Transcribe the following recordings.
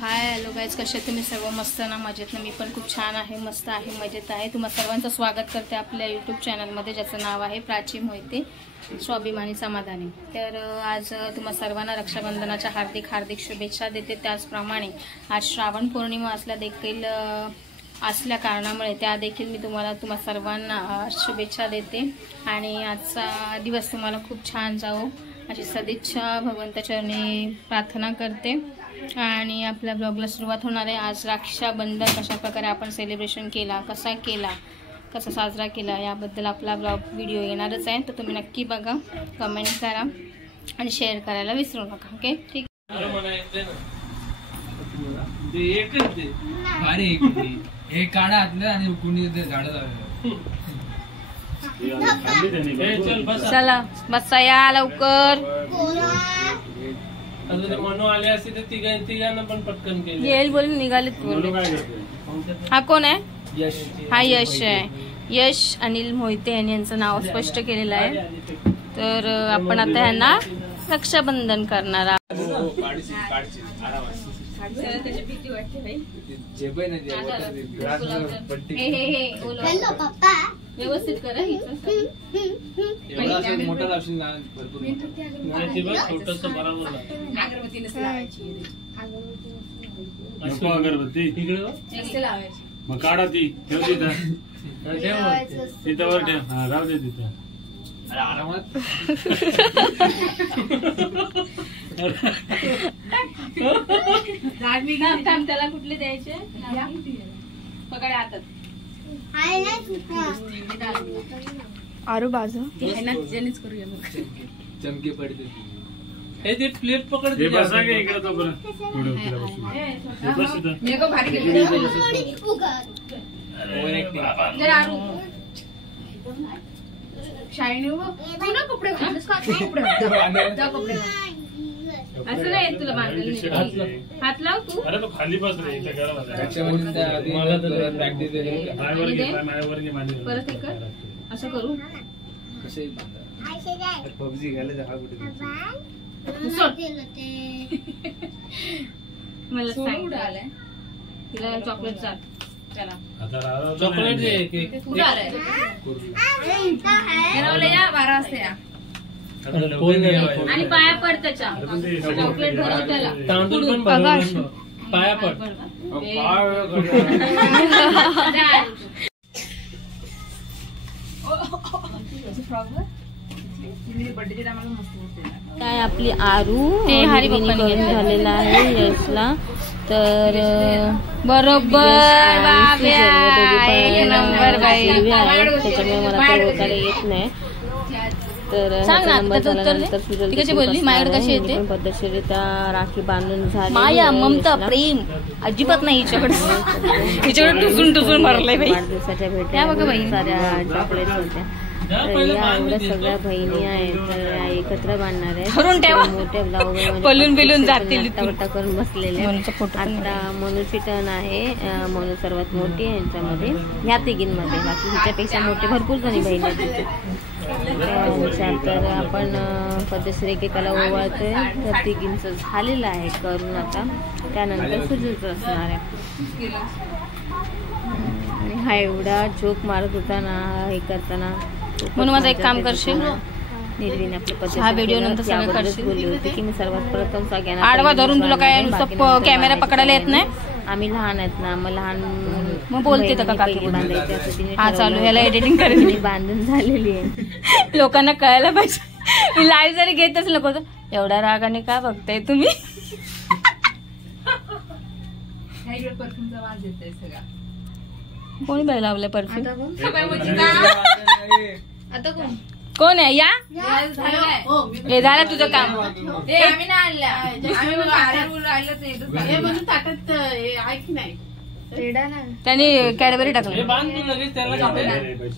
Hi hello guys, कसे तुम्ही सर्व? मस्त ना, मजेत ना? मी पण खूप छान आहे, मस्त आहे, मजेत आहे. तुम्हा सर्वांचं स्वागत करते आपल्या यूट्यूब चॅनलमध्ये, ज्याचं नाव आहे प्राची मोहिते स्वाभिमानी समाधानी. तर आज तुम्हा सर्वांना रक्षाबंधनाच्या हार्दिक हार्दिक शुभेच्छा देते. त्याचप्रमाणे आज श्रावण पौर्णिमा असल्या कारणामुळे त्या देखील मी तुम्हा सर्वांना शुभेच्छा देते. आणि आजचा दिवस तुम्हाला खूप छान जावो अशी सदिच्छा भगवंताचरणी प्रार्थना करते. आणि आपल्या ब्लॉगला सुरुवात होणार आहे. आज रक्षाबंधन कशा प्रकारे आपण सेलिब्रेशन केला, कसा साजरा केला याबद्दल आपला ब्लॉग व्हिडिओ येणारच आहे. तर तुम्ही नक्की बघा, कमेंट करा आणि शेअर करायला विसरू नका. ओके, ठीक. चला बसा, या लवकर. मनू आले असते तर तिघांना पण पटकन केले. येईल बोलून निघालेत बोलले. हा कोण आहे? यश. हा यश आहे. यश अनिल मोहिते यांचं नाव स्पष्ट केलेलं आहे. तर आपण आता यांना रक्षाबंधन करणार आहोत. व्यवस्थित करा. अगरबत्ती मग काढा ती, ठेव तिथं वर ठेव. हा, राहू दे तिथं. आरामात त्याला कुठले द्यायचे? पकडा हातात. आरू बाजू करूया मग. चमके पडते. हे ते प्लेट पकडते. बसा का इकडे तो बरं. शायनी कपडे असं नाही तुला बांधलं. हात लाव तू. अरे तो खाली बस रे. परत एक असं करू. पबजी घालायचं. हा कुठे मला सांग तिला चॉकलेट चाल. चला चॉकलेट दे. बारा वाजता या आणि पाया पड त्याच्या. चॉकलेट भरव त्याला. तांदूळ पण पाया पड. काय आपली आरू करून झालेला आहे यशला. तर बरोबर नंबर बाई. त्याच्यामुळे मला काही ओळखायला येत नाही. तर झाल्यानंतर बोलली माझ्याकडे कशी येते पद्धतशीरित्या राखी बांधून झाली. माया ममता प्रेम अजिबात नाही हिच्याकडे टुसून भरलंय बाई. वाढदिवसाच्या भेट्या बघा बाई, साऱ्या चॉकलेट्स होत्या. तर या एवढ्या सगळ्या बहिणी आहेत, तर एकत्र बांधणार आहेत. मोठ्या ब्लाऊज जातील करून बसलेल्या. आता मनूची टर्न आहे. मनू सर्वात मोठी आहे यांच्यामध्ये, ह्या तिघींमध्ये. बाकी हिच्यापेक्षा मोठे भरपूर जणी बहिणी आहेत. तर आपण पद्धतशीर एकेकाला ओवाळतोय. तर तिघींचं झालेलं आहे करून. आता त्यानंतर सुजीचं असणार आहे. आणि हा एवढा जोक मारत होता ना हे करताना. म्हणून माझं एक काम करशील, निर्वीन आपल्या पद्धतीने हा व्हिडिओ नंतर सगळं करशील. बोलली होती की मी सर्वात प्रथम सगळ्यांना आडवा धरून, तुला काय नुसतं कॅमेरा पकडायला येत नाही? आम्ही लहान आहेत ना, मग लहान मग बोलते का काकी बांधायची. हा चालू, ह्याला एडिटिंग करेल. बांधून झालेली आहे. लोकांना कळायला पाहिजे. मी लाईव्ह जरी घेतच नको तर एवढ्या रागाने का बघताय तुम्ही? परफ्यूमचा वास येतोय सगळा. कोणी बाई लावलंय परफ्यूम? आता कोण आहे? या हे झालं तुझं काम. त्यांनी कॅडबरी टाकली.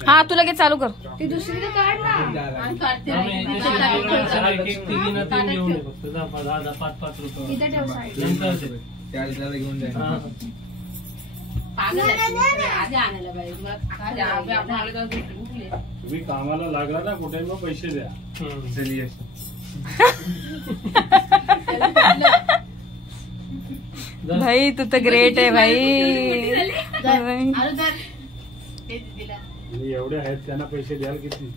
हा तू लगेच चालू कर. ती दुसरी काढ ना. तुम्ही कामाला लागला ना कुठे, मग पैसे द्या. भाई तू तर ग्रेट आहे भाई. एवढे आहेत त्यांना पैसे द्याल किती?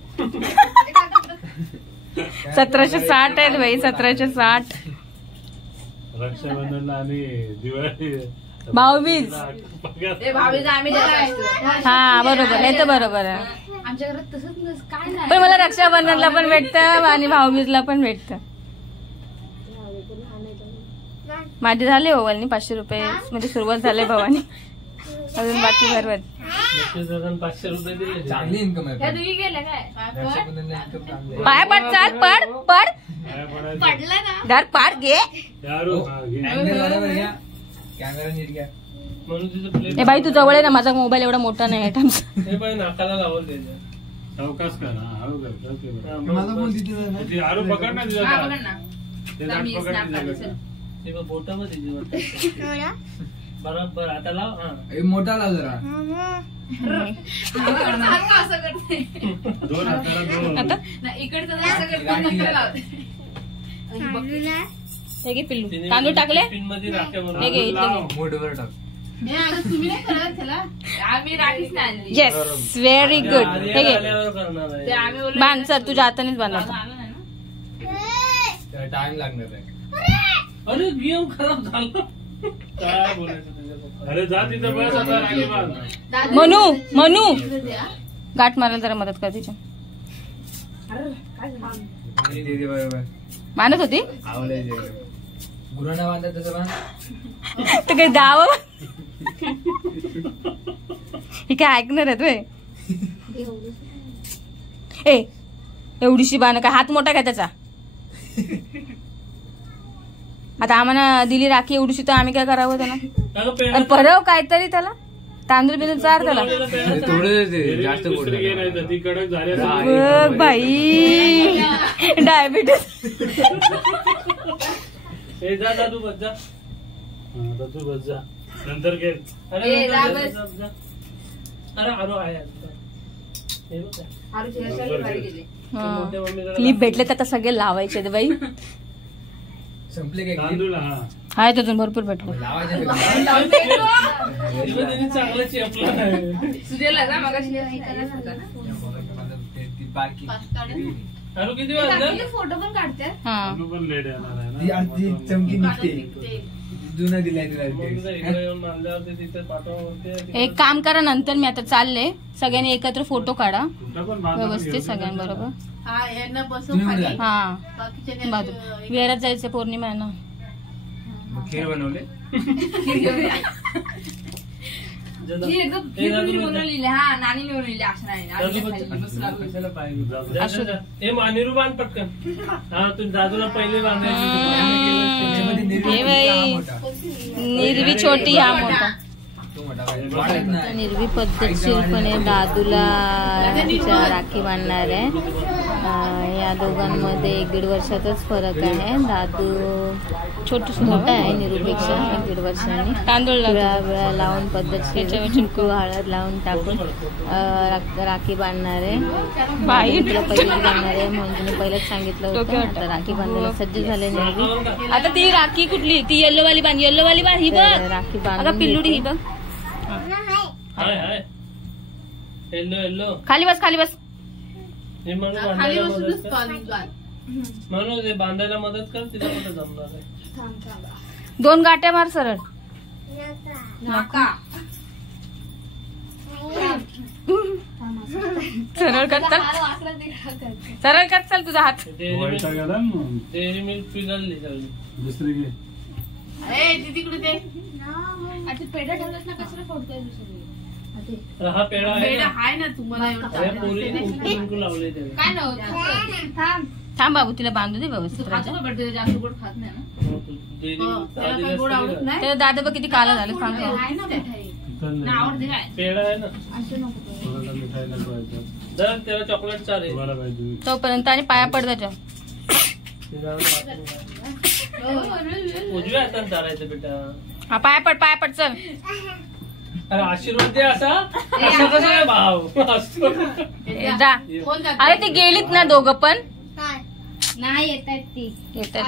1760 आहेत भाई, 1760. रक्षाबंधनला आणि दिवाळी भाऊबीज. हा बरोबर, नाही तर बरोबर आहे. आमच्या घरात तसंच काय नाही. पण मला रक्षाबंधनला पण भेटतं आणि भाऊबीजला पण भेटतं. माझे झाले ओवालनी 500 रुपये म्हणजे सुरुवात झाले भावानी, अजून बाकी भरवत. 500 रुपये दिले. चांगली इन्कम आहे. पाय पड, चाल पड पड पडला ना धर पाड घे. कॅमेरा नीट घ्या. म्हणून तिचं प्लेट ए बाई तू जवळ आहे ना, माझा मोबाईल एवढा मोठा नाही आहे. हे बाई नाकाला लावून द्यायचं. सावकाश कर. हळू कर. मला बोल तिथे आरू पकड ना तिला. ते दाट पकड तिला. ते बघ बोटामध्ये बरोबर. आता लाव. हा मोठा लाव जरा. असं करते 2 हाताला 2. आता इकडचं असं करते. हे घे पिल्लू, तांदूळ टाकले. पिन मध्ये राख्या बनवून हे घे, इथं घे. मोठवर टाक. तुम्ही नाही करत त्याला. आम्ही राखीच नाही आणली. Yes very good. हे घे आल्यावर करणार आहे. ते आम्ही बोललो बांध सर, तुझ्या हातानेच बांधा. आलं नाही ना. टाइम लागणार आहे. अरे गेम खराब झाला. काय बोलायचं त्याच्यात? अरे जा तिथं बस आता. राखी बांध. मनू मनू इकडे द्या. गाठ मारायला जरा मदत कर तिच्या. बरोबर मानत होती आवडे गुरांना बांधतात तसं बांध. तर काही दाव हे काय ऐकणार आहे तुम्ही? ए एवढीशी बाण काय हात मोठा काय त्याचा? आता आम्हाला दिली राखी एवढीशी, तर आम्ही काय करावं त्याला? आणि परव काहीतरी त्याला तांदूळ बिंदूळ चार त्याला. जास्त ती कडक झाली. बाई डायबिटीस. हे जा दादू बस जा. दादू बस जा. नंतर घे. अरे आरो आहे. क्लिप भेटले तर आता सगळे लावायचे बाई. संपले काय? हाय अजून भरपूर भेटले. चांगलं चेपलं. सुजेला जा मगाशी किती वाजलं? फोटो पण काढते. हा पण लेट येणार आहे ती चमकी निघते. जुना दिलाय तुला. इकडे येऊन मानल्यावरती तिथे पाठवते. एक काम करा, नंतर मी आता चालले, सगळ्यांनी एकत्र फोटो काढा व्यवस्थित सगळ्यांबरोबर. हा यांना बसून खाली. हा बाकीच्या बाजू विहारात जायचं, पौर्णिमा आहे ना. खीर बनवले. बनवलेली. हा नानी बनवलेली. हे मानेरू बांध पटकन. हा तुम्ही दादूला पहिले बांधायची. हे बाई निर्वी छोटी, हा मोठा. निर्वी पद्धतशीरपणे दादूला तिच्या राखी बांधणार आहे. या दोघांमध्ये 1-1.5 वर्षाचाच फरक आहे. दादू छोटूस मोठा आहे निरूपेक्षा 1-1.5 वर्षांनी. तांदूळ वेळा लावून पद्धतशीर चिंकू हळद लावून टाकून राखी बांधणार आहे. तुला पहिली बांधणार आहे म्हणजे पहिलेच सांगितलं होतं. आता राखी बांधायला सज्ज झाले निर्वी. आता ती राखी कुठली? ती येल्लोवाली बांध, येल्लोवाली बांध. ही बघ राखी बांध पिल्लुडी. ही बघ खाली बस, खाली बस. म्हणून बांधायला मदत कर. तिला कुठं जमणार आहे? 2 गाट्या मार सरळ. सरळ करता, सरळ कर. चल तुझा हात. डेअरी मिल्क पिघलली सगळी. दुसरी घे. तिकडे ते पेढा ठेवलास ना, कशाला फोडताय दुसरी? हा पेढा आहे ना तुम्हाला. लावले काय नव्हतं. थांब बाबू, तिला बांधू दे व्यवस्थित. जास्त गोड खात नाही ना. गोड आवडत नाही. तर दादा बघ किती काला झालं सांग. आवडते काय? पेढा आहे ना. त्याला चॉकलेट चालेल तोपर्यंत. आणि पाया पड त्याच्या. उजव्या हातात चालायचं बेटा. हा पाया पड, पाया पड. चल अरे आशीर्वाद दे. असा कसं भाव जा. अरे ते गेलीत ना दोघं पण. नाही येतात ती. येतात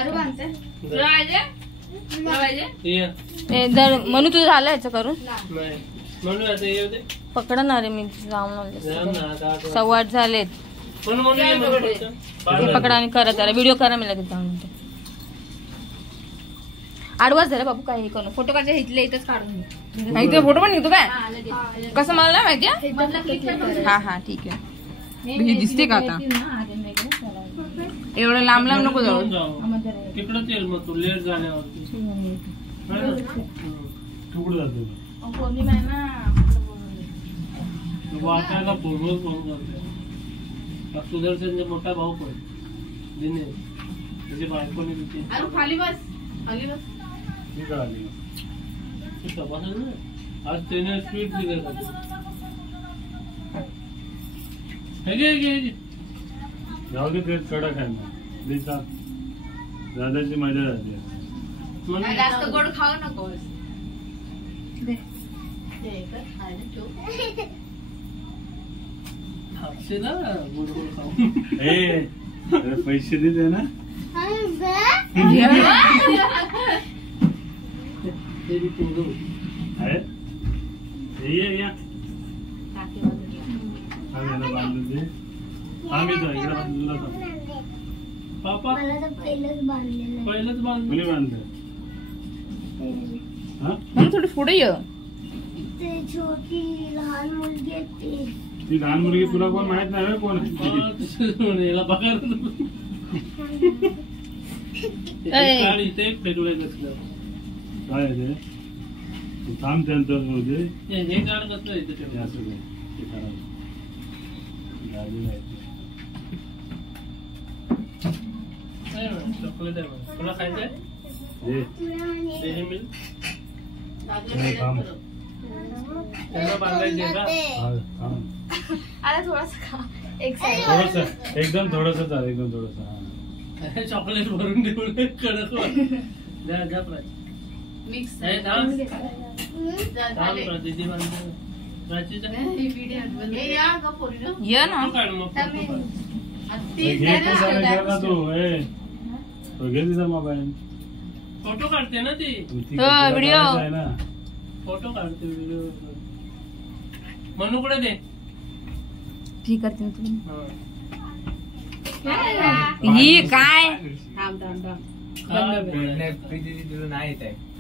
जर म्हणू तुझं झालं याचं करून नाही म्हणून आता येऊ दे. पकडणार आहे मी जाऊन आले. 8:15 झालेत. हे पकडा आणि करा त्याला व्हिडिओ करा मी लगेच जाऊन. 8 झालं बाबू काय हे करू फोटो काढायचे इथले इथंच काढून माहिती फोटो पण निघतो काय कसं मला नाही माहिती. हा ठीक आहे दिसते का आता एवढं लांब लांब नको जाऊ तिकडच येईल मग तू लेट झाल्यावरती पौर्णिमा आहे ना वाटायला फोन करते. सुदर्शनचा मोठा भाऊ पण दिनेश त्याची बायकोने तिथे खाली बस खाली बस आज त्याने स्वीट दिलं जाऊ दे तेच कडक आहे ना दादाची मजा जाते. जास्त गोड खाऊ नकोस. पैसे देते ना पापा पहिलंच बांधलं थोडी पुढे ये. छोटी लहान मुलगी आहे ती लहान मुलगी तुला कोण माहित नाही कोण याला पगार ते फेकवायचं असलं काय आहे ते थांब त्यांचं होते हे काढ कसलं येतं ते असं चॉकलेट आहे तुला खायचंय बांधायचे का थोडस एकदम थोडस चाल एकदम थोडस चॉकलेट भरून देऊन कडक मिक्स ये ना तू घे तिचा मोबाईल फोटो काढते ना ती व्हिडिओ फोटो काढते व्हिडिओ म्हणू कुठे दे ठीक करते तुम्ही ही काय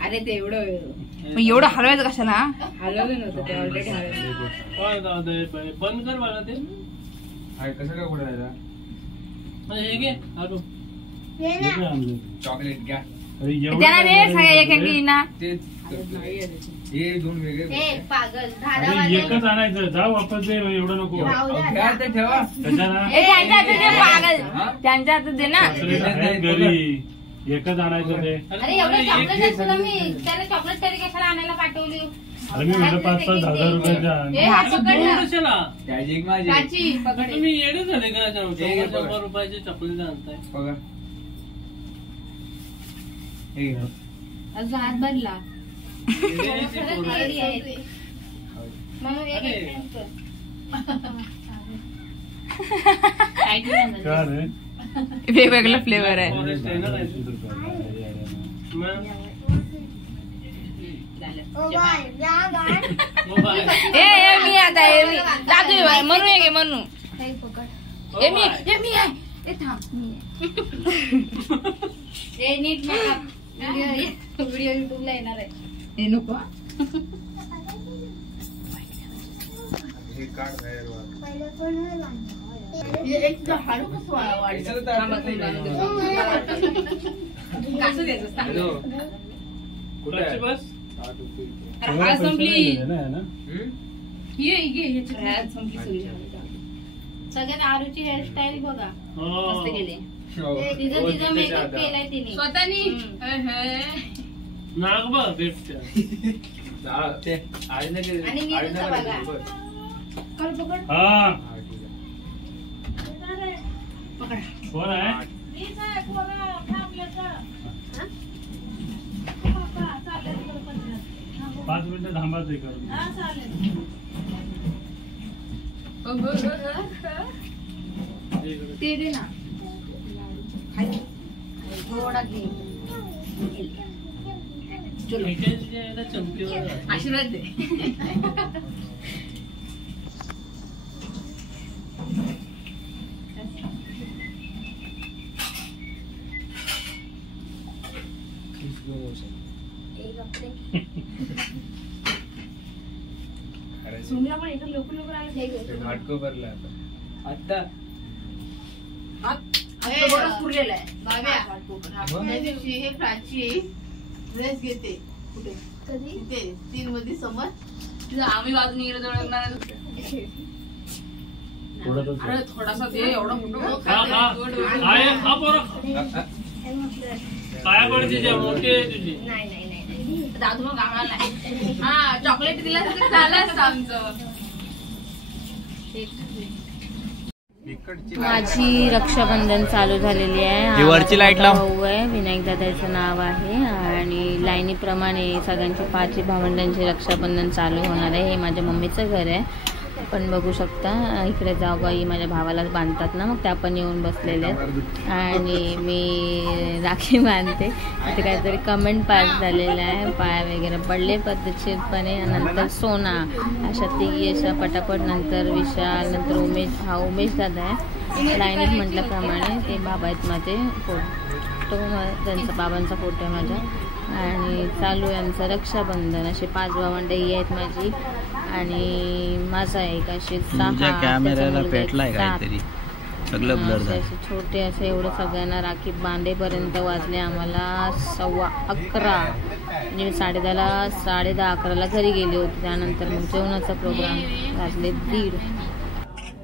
अरे ते एवढं हलवायचं कशाला हलवलं नव्हतं ते ऑलरेडी हलवलं बंद कर मला ते कसं काय कुठे हे घे चॉकलेट घ्या त्यांना दे सगळ्या एकेकींना हे दोन वेगळे पागल एकच आणायचं जा वापस दे एवढं नको ठेवा त्यांच्या हातात दे पागल त्यांच्या हातात दे ना घरी एकच आणायचं ते अरे एवढं चॉकलेट तुला मी त्याला चॉकलेट तरी कशाला आणायला पाठवली अरे मी म्हणलं 5,000 रुपयाच्या तुम्ही येणे झाले का 100 रुपयाचे चॉकलेट आणताय बघा अजून हात भरला वेगवेगळा फ्लेवर आहे मी आता जातो म्हणू ये म्हणू मी नीट व्हिडिओ युट्यूबला येणार आहे हे नको सगळ्यात आरूची हेअरस्टाईल बघा मस्त गेले तिचा मेकअप केलाय तिने स्वतःनी नाग बघ आणि मी तुझं बघा कोण आहे 5 मिनिटं थांबायचं करून ते दे ना थोडा घे आशीर्वाद दे. सुमीला पण एकदम लवकर लवकर आलं. घाटको भरला आता पुरलेला आहे बाब्या. हे प्राची ड्रेस घेते कुठे कधी ते 3 मध्ये समज आम्ही बाजून इकडे जवळ थोडासा दे. एवढा मोठी दादू मग गावाला हा चॉकलेट दिला झालं असतं आमचं. माझी रक्षाबंधन चालू झालेली आहे. वरची लाईट भाऊ आहे, विनायक दादाचं नाव आहे आणि लाईनीप्रमाणे सगळ्यांची 5 भावंडांची रक्षाबंधन चालू होणार आहे. हे माझ्या मम्मीचं घर आहे. आपण बघू शकता इकडे जाऊबाई माझ्या भावाला बांधतात ना, मग त्या पण येऊन बसलेले आहेत आणि मी राखी बांधते. इथे काहीतरी कमेंट पास झालेला आहे, पाय वगैरे पडले पद्धतशीरपणे. नंतर सोना अशा तिघी अशा पटापट, नंतर विशाल, नंतर उमेश. हा उमेश दादा आहे लाईनीत म्हटल्याप्रमाणे. ते बाबा आहेत माझे, फोटो त्यांचा बाबांचा फोटो आहे माझ्या. आणि चालू आहे आमचं रक्षाबंधन. असे 5 भावंड ही आहेत माझी आणि माझा एक असे 6. कॅमेऱ्याला पेटलाय काहीतरी, सगळं ब्लर झालं. असे छोटे असे एवढं सगळ्यांना राखी बांधेपर्यंत वाजले आम्हाला 11:15. म्हणजे 10:30 10:11ला घरी गेले होते. त्यानंतर मग जेवणाचा प्रोग्राम वाजले 1:30.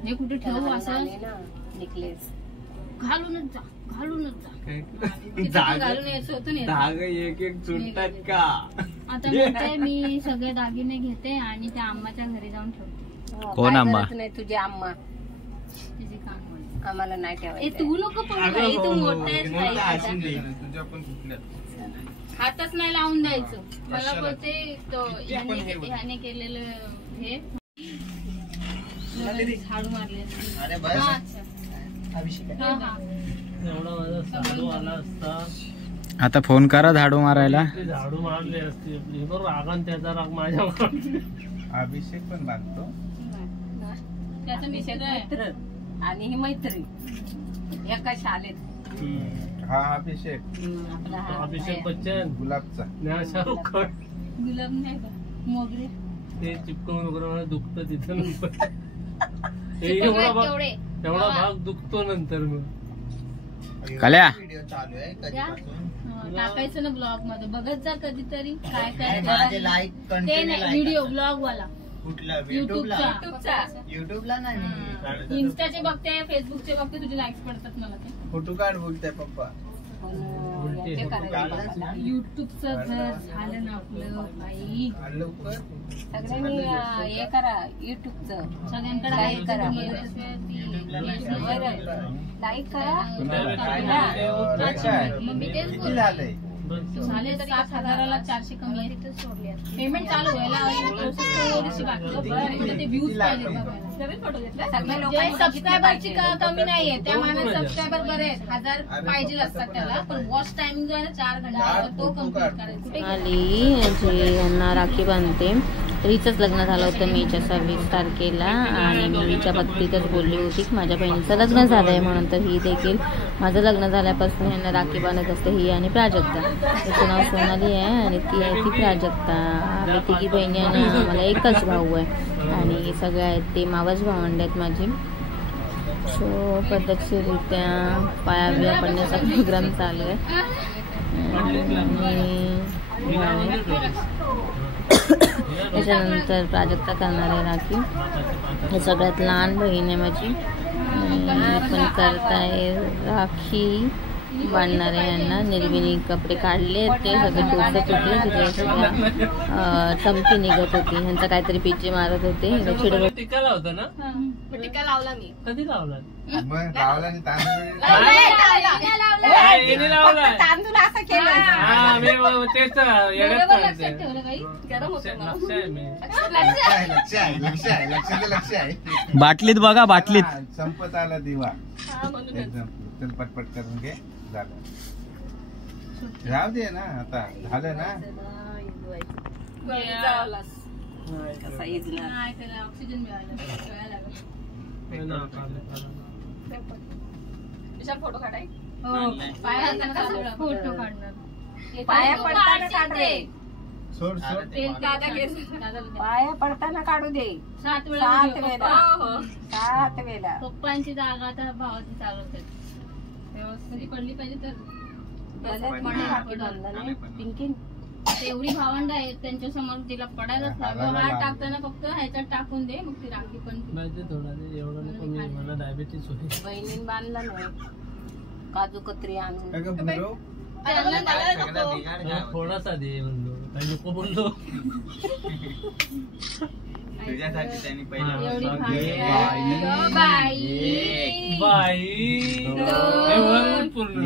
जे कुठे ठेवू असं नेकलेस घालूनच जा, घालूनच जा. घालून यायचं होतं ना. धागे एक एक सुटतात का? आता म्हणते मी सगळे दागिने घेते आणि त्या आम्माच्या घरी जाऊन ठेवते. कोण आंबा? नाही तुझी आम्मा, तिची काम आम्हाला नाही ठेवायचं. तू नको पण तू हातच नाही लावून द्यायचं. मला बोलते ह्याने केलेलं हे झाडू मारले. आता फोन करा झाडू मारायला. झाडू मारले असते आपली रागान त्याचा राग माझ्या. अभिषेक पण बांधतो. त्याचा मित्र आणि ही मैत्री एका शाळेत. हा अभिषेक, अभिषेक बच्चन, गुलाबचा शाहरुख खान. गुलाब नाही का मोगरे ते चिपकवून वगैरे दुखतं तिथं. एवढा भाग दुखतो नंतर. मग कल्या टाकायचं ना ब्लॉग मध्ये, बघत जा कधीतरी काय काय ते नाही. व्हिडिओ ब्लॉग वाला युट्यूबला नाही, इन्स्टाचे बघते, फेसबुकचे बघते. तुझे लाईक्स पडतात मला ते. फोटो काढ बोलते पप्पा. युट्यूबचं जर झालं ना आपलं बाई, सगळ्यांनी हे करा युट्यूबचं. सगळ्यांकडे लाईक करा, लाईक करा. मग मी तेच बोलते. झाले 7,000ला 400 कमी आहे. सोडले पेमेंट चालू व्हायला थोडीशी बाकी. ते व्ह्यूज पाहिले नवीन फोटो घेतला. सगळ्या लोकांनी सबस्क्रायबरची कमी नाहीये, त्या मानाने सबस्क्रायबर बरे आहेत. 1000 पाहिजे असतात त्याला, पण वॉच टायमिंग जो आहे ना 4 घंटा तो कम्प्लीट करायचा. आली जी यांना राखी बांधते. हिचंच लग्न झालं होतं मेच्या 26 तारखेला आणि मी हिच्या बाबतीतच बोलली होती की माझ्या बहिणीचं लग्न झालंय म्हणून. तर ही देखील माझं लग्न झाल्यापासून यांना राखी बांधत असते. ही आणि प्राजक्ता, तिचं नाव सोनाली आहे आणि ती आहे ती प्राजक्ता. आम्ही तिघी बहिणी आणि आम्हाला एकच भाऊ आहे आणि सगळे आहेत ते मावस भावंड आहेत माझी. सो पद्धतशीररित्या पाया बिया पडण्याचा प्रोग्राम चालू आहे. त्याच्यानंतर प्राजक्ता करणार आहे राखी. हे सगळ्यात लहान बहीण आहे माझी. पण करताय राखी बांधणार आहे यांना. निर्विनी कपडे काढले, ते सगळे टोचत होते, तिथे चमकी निघत होती. ह्यांचा काहीतरी पिच्चे मारत होते. टिका लावता ना? टिका लावला मी. कधी लावला? तांदूळ असं केलं. लक्ष आहे. बाटलीत बघा, बाटलीत संपत आला दिवा. चल पटपट करून घे. झालं, राहू दे ना, आता झालं ना. कसा इजणार नाही त्याला ऑक्सिजन मिळालं फोटो काढाय फोटो काढणार पाया पडताना काढू दे पाया पडताना काढू दे 7 वेळा पप्पांची जागा तर भावाची चालवते व्यवस्थित पडली पाहिजे तर पिंकी एवढी भावंड आहेत त्यांच्या समोर तिला पडायलाच लागलं हात टाकताना फक्त ह्याच्यात टाकून दे मग ती राखी पण मला डायबिटीस होती बहिणीने बांधला नाही काजू कत्री आणून थोडासा दे म्हणलो काही नको बोललो तुझ्यासाठी त्यांनी पहिला बाई पूर्ण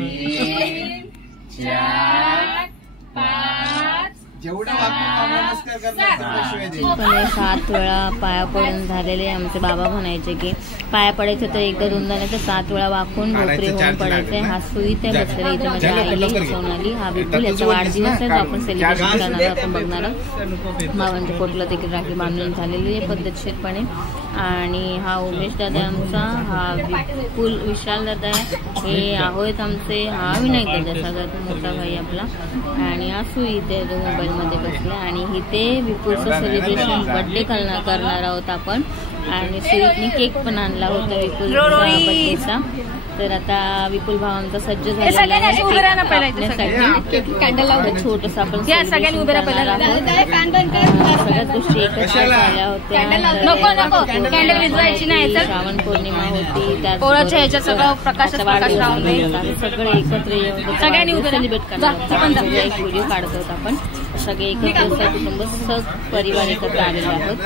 7 वेळा पाया पडून झालेले आमचे बाबा म्हणायचे की पाया पडायचं तर एकदा दोनदा नाही तर 7 वेळा वाकून भोपरे होऊन पडायचे. हा सुईत आहे बसलेला इथे माझ्या आईली सोनाली हा विपुल याचा वाढदिवस आहे आपण सेलिब्रेशन करणार आपण बघणार बाबांच्या पोटला देखील राखी बांधून झालेली आहे पद्धतशीरपणे. आणि हा उमेश दादा आमचा हा विपुल विशाल दादा आहे हे आहोत आमचे हा विनायक दादा सगळ्यात मोठा भाई आपला. आणि हा सुई इथे मोबाईल मध्ये बसले आणि इथे विपुलचं सेलिब्रेशन बर्थडे करणार आहोत आपण. आणि सुईतनी केक पण आणला होता विपुल बर्थडेचा. तर आता विपुल भाव आमचा सज्ज झालेला आहे कॅन्डल लावून छोटस आपण सगळ्यात गोष्टी एकत्र झाल्या होत्या. श्रावण पौर्णिमा होती त्यात सगळे एकत्र येऊन सगळ्यांनी सेलिब्रेट करणार एक व्हिडिओ काढत आहोत आपण सगळे एकत्र कुटुंब सग परिवार एकत्र आलेले आहोत.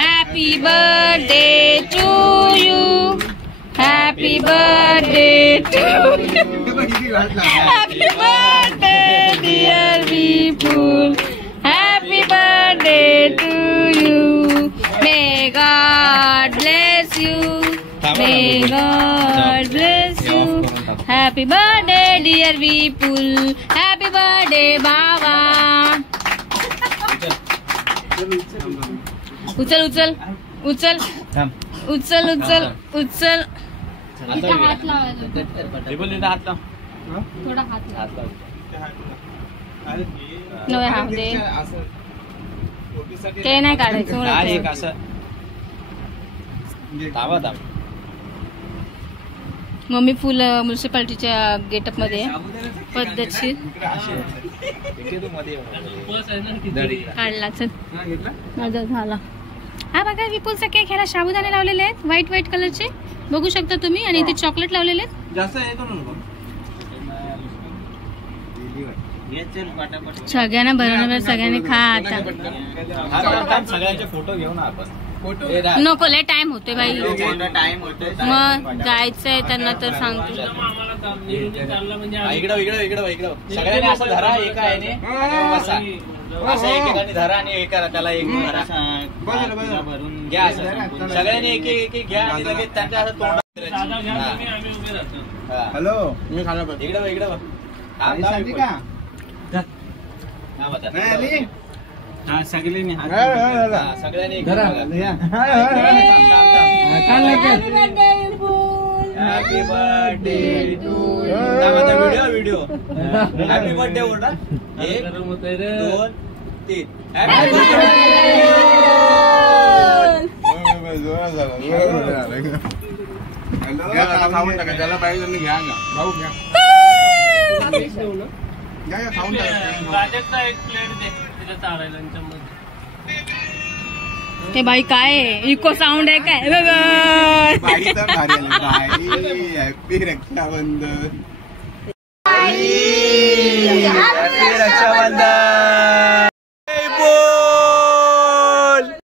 Happy birthday to you. Happy birthday to you. Happy birthday dear Vipul. Happy birthday to you. May God bless you. May God bless you. Happy birthday dear Vipul. Happy birthday Baba. उचल उचल उचल उचल उचल उचल हात लावायचा थोडा हात लाव ते नाही काढायचं मम्मी फुल म्युन्सिपाल्टीच्या गेटअप मध्ये पद्धतशीर काढला. चल माझा झाला. हा बघा विपुलचा केक ह्याला साबुदाणे लावलेले आहेत व्हाईट व्हाईट कलरचे बघू शकता तुम्ही. आणि इथे चॉकलेट लावलेले आहेत. सगळ्यांना बनवणार सगळ्यांनी खा आता. सगळ्यांचे फोटो घेऊ ना आपण. नको लय टाइम होते बाई मग जायचंय त्यांना तर सांगतो. इकडं सगळ्यांनी असं धरा एका आहे असं एकेकाने धरा आणि एका त्याला एक भरून घ्या असं सगळ्यांनी एक एक घ्या आणि लगेच त्यांच्या असं तोंड. हॅलो इकडं सगळ्यांनी happy birthday to video happy birthday बोला 1 2 3 हॅपी बर्थडे. त्याला पाहिजे घ्या भाऊ घ्या खाऊन राजेशला एक प्लेट दे तिला चारायला. ते बाई काय इको साऊंड आहे काय हॅपी रक्षाबंधन. हॅपी रक्षाबंधन.